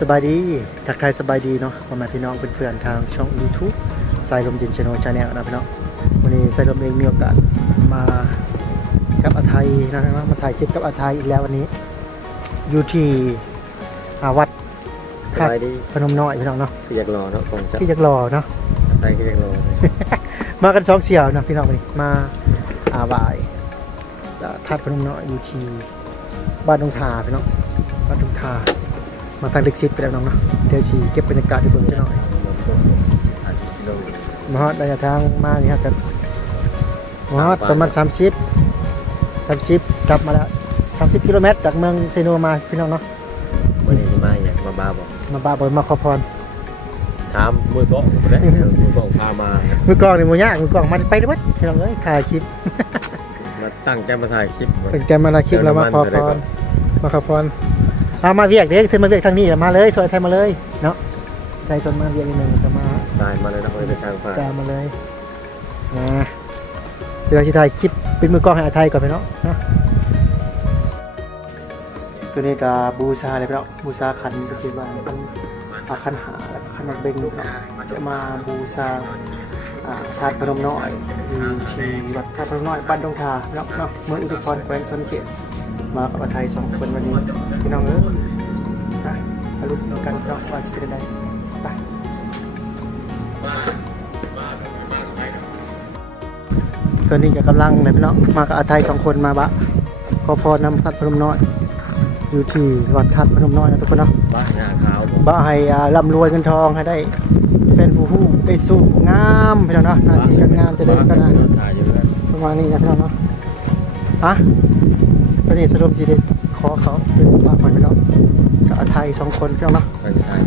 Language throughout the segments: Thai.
สบายดีทักทายสบายดีเนาะพ่อแม่พี่น้องเพื่อนๆทางช่อง YouTube สายลมเย็นชาแนลนะพี่น้องวันนี้สายลมเองมีโอกาสมากับอาไทยนะครับมาถ่ายคลิปกับอาไทยอีกแล้ววันนี้อยู่ที่วัด สบายดี พนมน้อยพี่น้องเนาะ คืออยากรอเนาะคงจะ ที่จักรอเนาะ ไปคืออยากรอ มากันสองเสี่ยวนะพี่น้องวันนี้มาบ่ายทัดพนมน้อยอยู่ที่บ้านดงทาพี่น้องบ้านดงทามาทางเล็กซิปไปแล้วน้องเนาะเดี๋ยวชีเก็บบรรยากาศให้เบิ่งหน่อยมาฮอดระยะทางมานี่ฮะกันมาฮอดประมาณ30กลับมาแล้ว30กิโลเมตรจากเมืองเซโนมาพี่น้องเนาะ วันนี้มาอยากมาบ้าบอก มาบ้าบ่มาขอพร ถามมือโต๊ะผมได้มือโต๊ะพามา มือกลองนี่บ่ยากมือกลองมาไปได้เบิดพี่น้องเอ้ยถ่ายคลิป มาตั้งใจมาถ่ายคลิป ตั้งใจมาถ่ายคลิปแล้วมาขอพรมาขอพรเอามาเวียกเด้อเธอมาเวียกทางนี้มาเลยซอยไทยมาเลยเนาะใส่จนมาเวียกนิดนึงจะมา ตายมาเลยนะไปทางฟ้า ตามมาเลยนะเดี๋ยวจะถ่ายคลิปเป็นมือกล้องให้อาไทยก่อนไปเนาะตัวนี้ก็บูชาเลยพี่น้องบูชาขันก็คือว่าเป็นขันหาแล้วก็ขันนักเบงเนาะจะมาบูชาธาตุพนมน้อยอยู่ที่วัดธาตุพนมน้อยบ้านดงทาเนาะเมืองอุทุพรแคว้นสนเขตมากับอาไทย2 คนวันนี้พี่น้องมาลุ้นกันเนาะว่าจะเป็นยังไงไปตอนนี้จะกำลังเลยพี่น้องมากับอาไทย2 คนมาบะขอพรนำธาตุพนมน้อยอยู่ที่วัดธาตุพนมน้อยนะทุกคนเนาะ บ้าหน้าขาว บ่ให้ร่ำรวยเงินทองให้ได้เป็นผู้ได้สู้งามพี่น้องเนาะหน้าที่การงานจะได้กันนะ ถ่ายอยู่แล้ว ประมาณนี้นะพี่น้องเนาะตอนนี้สรุปสิเด็ขอเขาเป็นปากมันพี่น้องกับอาไทย2 คนพี่น้องเนาะ ไปจะถ่าย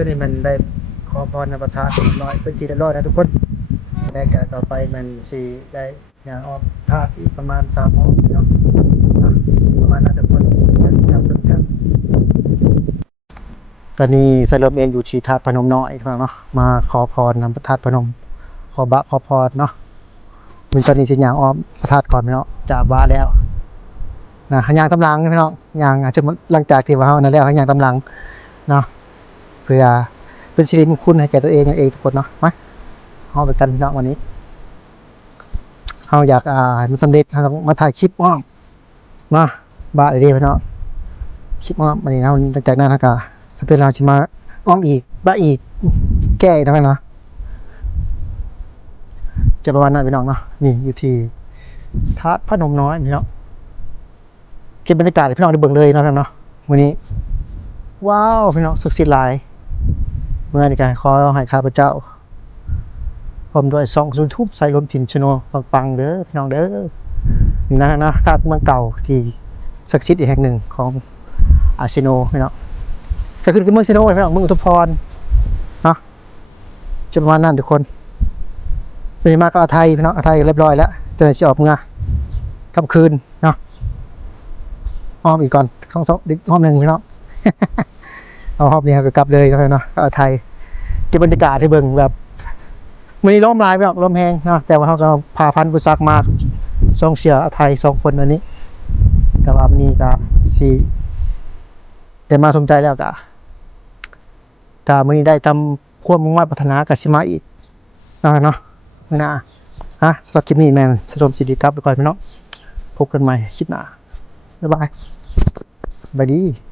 ตัวนี้มันได้ขอพรในประธานน้อยเป็นทีละร้อยนะทุกคนได้แก่ต่อไปมันสีได้อย่างออกธาตุอีกประมาณ3 ห้องเนาะประมาณนั้นทุกคนทำสุดกันตอนนี้สลมเองอยู่ที่ธาตุพนมน้อยเนาะมาขอพรนำพระธาตุพนมขอพรเนาะมันตอนนี้สิอย่างออมพระธาตุก่อนเนาะจะบ้าแล้วนะยางตำลังพี่น้องยางอาจจะหลังจากที่ว่าเฮานั่นแล้วยางตำลังเนาะเพื่อเป็นสิริมงคลให้แก่ตัวเองทุกคนเนาะมาเฮาไปกันพี่น้องวันนี้เฮาอยากมันสำเร็จเฮามาถ่ายคลิปอ้อมมาบ้าเลยพี่น้องคลิปอ้อมวันนี้เฮาหลังจากนั้นเฮาก็สเปนเราสิมาอ้อมอีกบ้าอีกแก้อีกนะพี่น้องจะประมาณนั้นพี่น้องเนาะนี่อยู่ที่ธาตุพนมน้อยพี่น้องเก็บบรรยากาศให้พี่น้องได้เบิ่งเลยนะพี่น้องเนาะวันนี้ว้าวพี่น้องศักดิ์สิทธิ์หลายเมื่อนี้ก็ขอให้ข้าพเจ้าพร้อมด้วย2ศูนย์ทูบใส่ลมถิ่นชโนปังๆเด้อพี่น้องเด้อนี่นะธาตุเมืองเก่าที่ศักดิ์สิทธิ์อีกแห่งหนึ่งของอาซิโนพี่น้องก็คือเมืองซิโนพี่น้องเมืองอุทุมพรเนาะจะประมาณนั้นทุกคนเป็นมาก็อาไทยพี่น้องอาไทยเรียบร้อยแล้วจะได้สิออกเมื่อค่ำคืนเนาะอ้อมอีกก่อนห้องหนึ่งพี่น้อง เอาห้องนี้ไปกลับเลยเนาะอาไทยเก็บบรรยากาศให้เบิ่งแบบมันนี้ล้มลายพี่น้องล้มแห้งเนาะแต่ว่าเขาก็พาพันธุ์บุษักมา2เสืออาไทย2คนวันนี้แต่ว่าวันนี้ก็สิได้มาสมใจแล้วก็ถ้ามื้อนี้ได้ทำความมุ่งมั่นปรารถนากับสิมาอีกเนาะมื้อหน้าสำหรับคลิปนี้แม่นสะดมสิริครับไปก่อนพี่น้องพบกันใหม่คลิปหน้าบ๊ายบายสวัสดี